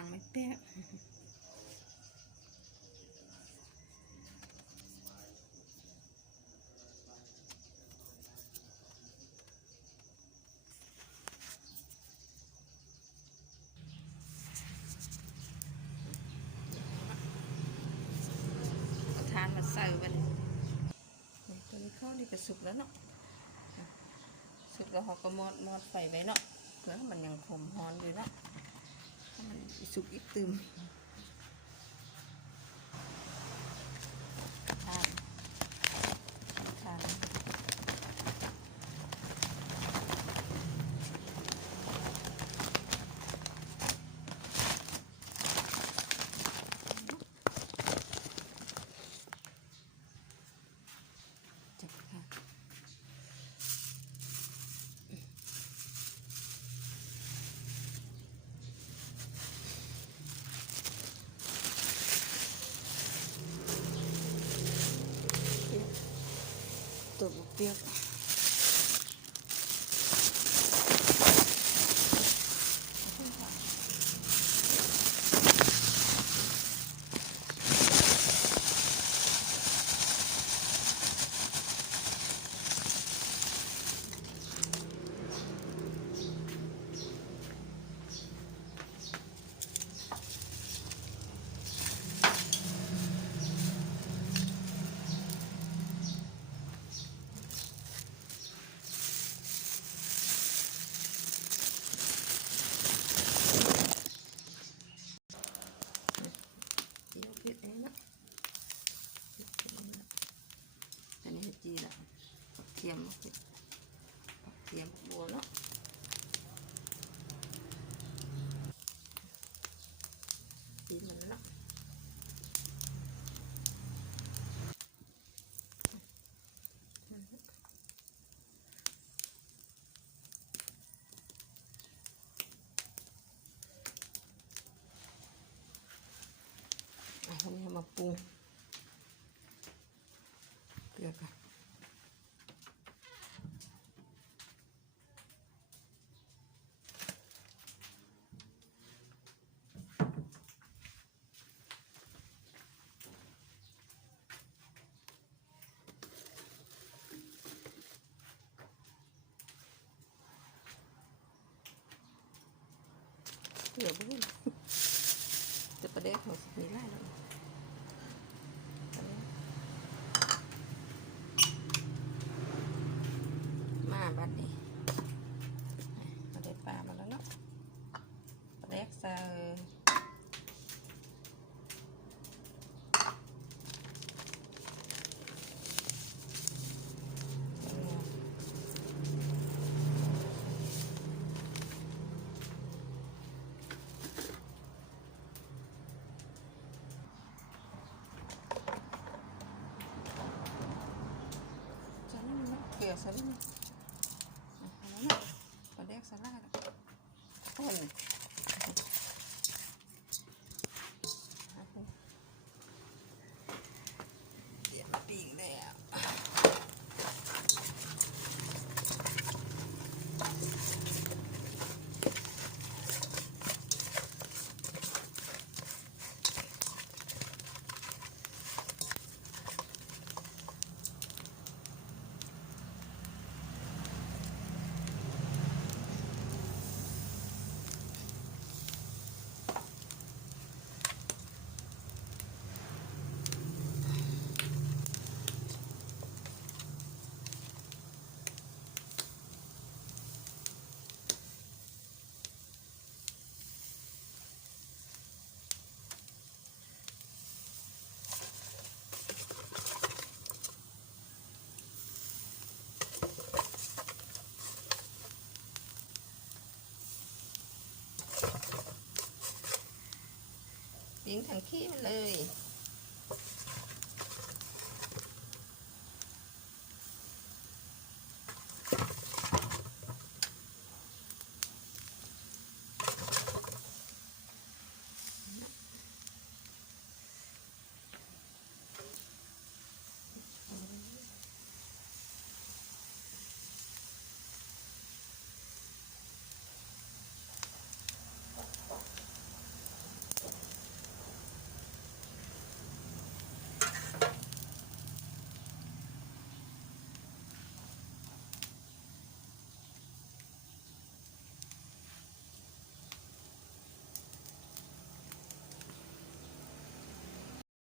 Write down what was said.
างไม่เป๊ะทานมาใส่ไปเลยตัวนี้ข้าวนี่ก็สุกแล้วเนาะสุกแล้วเขาก็มอดไฟไว้เนาะเพื่อมันยังคมฮ้อนอยู่เนาะถ้ามันสุกอีกตึมทานตัวเปรี้ยวจีละเทียมบัวเนาะจีมันเนาะอันนี้มาปรุงเกลือกันเดี๋ยวพูดจะประเดี๋ยวเขามีไล่แล้วมาบัดนี้มาได้ปลามาแล้วเนาะประเดี๋ยวใส่เกลือใส่เลยอันนั้นปลาแดกสลัดโอ้ยเดี๋ยวปีกแล้วยิงถังขี้มันเลย